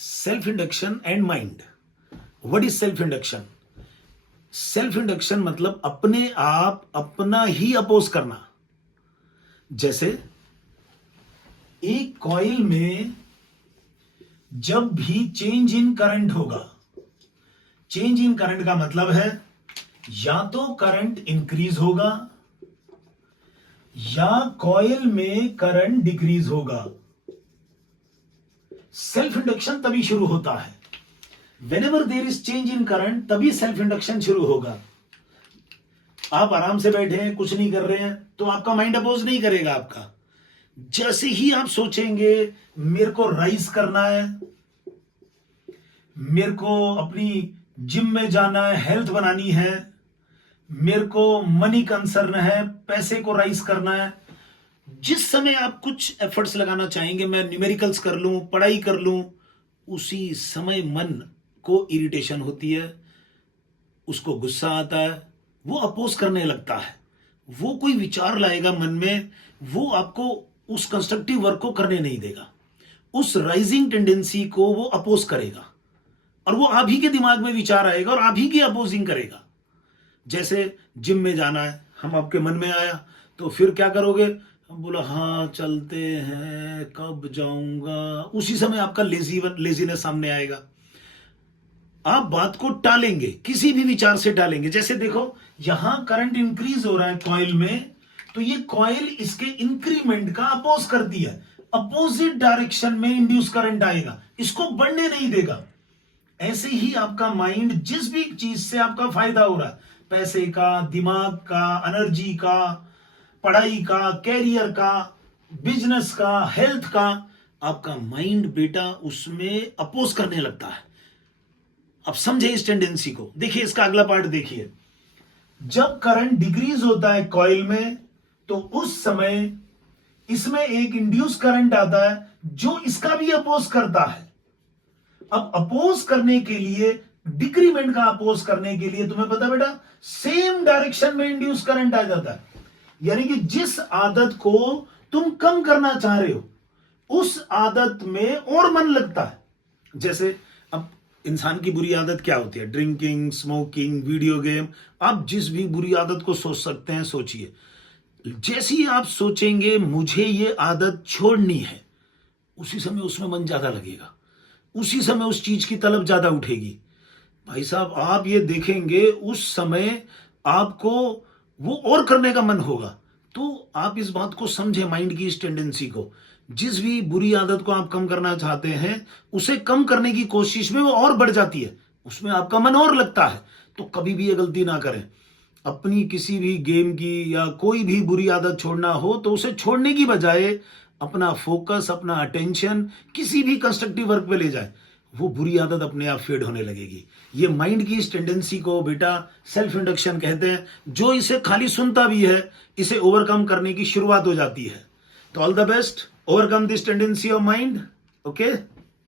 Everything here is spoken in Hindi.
Self induction and mind. What is self induction? Self induction मतलब अपने आप अपना ही अपोज करना. जैसे एक कॉइल में जब भी चेंज इन करंट होगा, चेंज इन करंट का मतलब है या तो करंट इंक्रीज होगा या कॉइल में करंट डिक्रीज होगा. सेल्फ इंडक्शन तभी शुरू होता है whenever there is change in current, तभी सेल्फ इंडक्शन शुरू होगा. आप आराम से बैठे हैं, कुछ नहीं कर रहे हैं, तो आपका माइंड अपोज नहीं करेगा आपका. जैसे ही आप सोचेंगे मेरे को राइज करना है, मेरे को अपनी जिम में जाना है, हेल्थ बनानी है, मेरे को मनी कंसर्न है, पैसे को राइज करना है, जिस समय आप कुछ एफर्ट्स लगाना चाहेंगे, मैं न्यूमेरिकल्स कर लूं, पढ़ाई कर लूं, उसी समय मन को इरिटेशन होती है, उसको गुस्सा आता है, वो अपोज करने लगता है. वो कोई विचार लाएगा मन में, वो आपको उस कंस्ट्रक्टिव वर्क को करने नहीं देगा. उस राइजिंग टेंडेंसी को वो अपोज करेगा और वो आप ही के दिमाग में विचार आएगा और आप ही की अपोजिंग करेगा. जैसे जिम में जाना है, हम आपके मन में आया तो फिर क्या करोगे? हम बोला हाँ चलते हैं, कब जाऊंगा. उसी समय आपका लेजीनेस सामने आएगा. आप बात को टालेंगे, किसी भी विचार से टालेंगे. जैसे देखो यहां करंट इंक्रीज हो रहा है कॉइल में, तो ये कॉइल इसके इंक्रीमेंट का अपोज करती है. अपोजिट डायरेक्शन में इंड्यूस करंट आएगा, इसको बढ़ने नहीं देगा. ऐसे ही आपका माइंड जिस भी चीज से आपका फायदा हो रहा है, पैसे का, दिमाग का, एनर्जी का, पढ़ाई का, कैरियर का, बिजनेस का, हेल्थ का, आपका माइंड बेटा उसमें अपोज करने लगता है. अब समझे इस टेंडेंसी को. देखिए इसका अगला पार्ट देखिए. जब करंट डिक्रीज होता है कॉइल में, तो उस समय इसमें एक इंड्यूस करंट आता है जो इसका भी अपोज करता है. अब अपोज करने के लिए, डिक्रीमेंट का अपोज करने के लिए, तुम्हें पता बेटा, सेम डायरेक्शन में इंड्यूस करंट आ जाता है. यानी कि जिस आदत को तुम कम करना चाह रहे हो, उस आदत में और मन लगता है. जैसे अब इंसान की बुरी आदत क्या होती है? Drinking, smoking, video game. आप जिस भी बुरी आदत को सोच सकते हैं सोचिए. जैसे ही आप सोचेंगे मुझे ये आदत छोड़नी है, उसी समय उसमें मन ज्यादा लगेगा, उसी समय उस चीज की तलब ज्यादा उठेगी. भाई साहब आप ये देखेंगे उस समय आपको वो और करने का मन होगा. तो आप इस बात को समझे, माइंड की इस टेंडेंसी को. जिस भी बुरी आदत को आप कम करना चाहते हैं, उसे कम करने की कोशिश में वो और बढ़ जाती है, उसमें आपका मन और लगता है. तो कभी भी ये गलती ना करें. अपनी किसी भी गेम की या कोई भी बुरी आदत छोड़ना हो तो उसे छोड़ने की बजाय अपना फोकस, अपना अटेंशन किसी भी कंस्ट्रक्टिव वर्क पे ले जाए. वो बुरी आदत अपने आप फेड होने लगेगी. ये माइंड की इस टेंडेंसी को बेटा सेल्फ इंडक्शन कहते हैं. जो इसे खाली सुनता भी है, इसे ओवरकम करने की शुरुआत हो जाती है. तो all the best, overcome this tendency of mind. Okay.